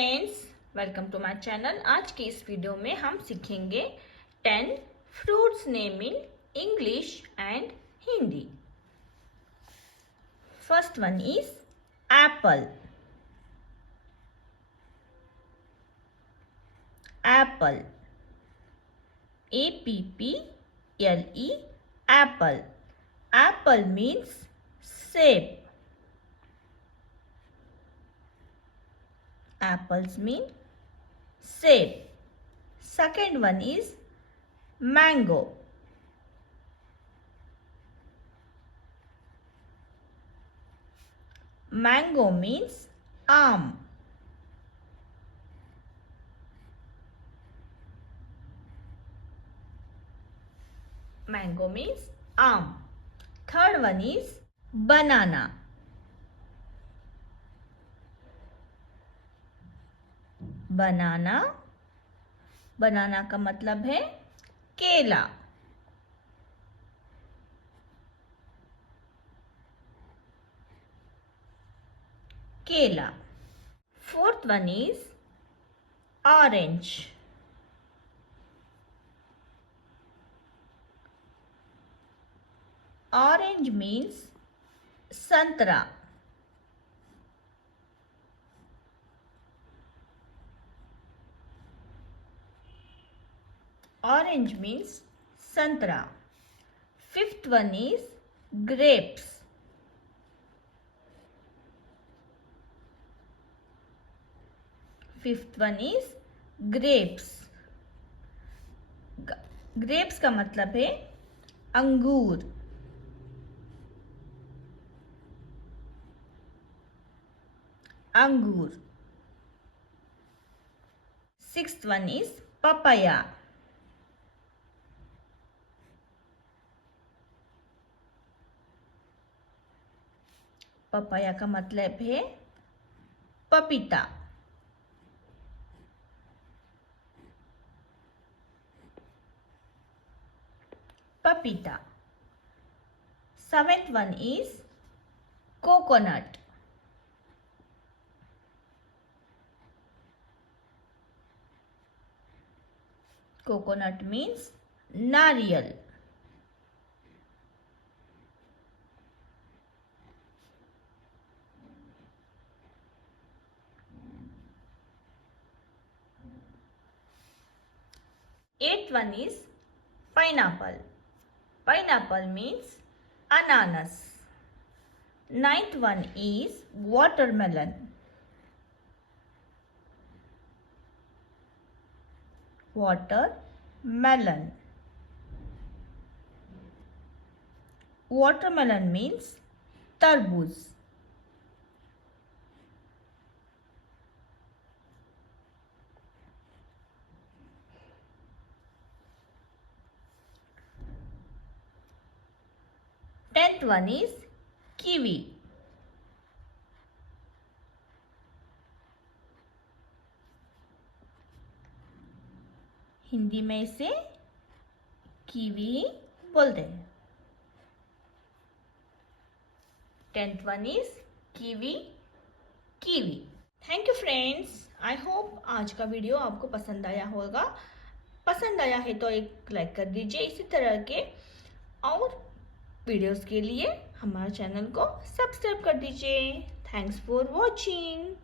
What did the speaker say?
Friends, welcome to my channel. आज की इस वीडियो में हम सीखेंगे 10 fruits name in English and Hindi. First one is apple. Apple, APPLE, apple. Apple means shape. Apples mean shape. Second one is mango. Mango means arm. Mango means arm. Third one is banana. बनाना, बनाना का मतलब है केला। केला। Fourth one is orange. Orange means संतरा। Orange means santra. Fifth one is grapes. Fifth one is grapes. Grapes का मतलब है अंगूर। अंगूर। Sixth one is papaya. Papaya का मतलब है पपीता। पपीता। Seventh one is coconut. Coconut means नारियल। Eighth one is pineapple. Pineapple means ananas. Ninth one is watermelon. Watermelon. Watermelon means tarboos. Tenth one is kiwi. Hindi में इसे कीवी बोलते हैं। Tenth one is kiwi. Kiwi. Thank you friends. I hope आज का video आपको पसंद आया होगा। पसंद आया है तो एक लाइक कर दीजिए। इसी तरह के और वीडियोस के लिए हमारे चैनल को सब्सक्राइब कर दीजिए। Thanks for watching.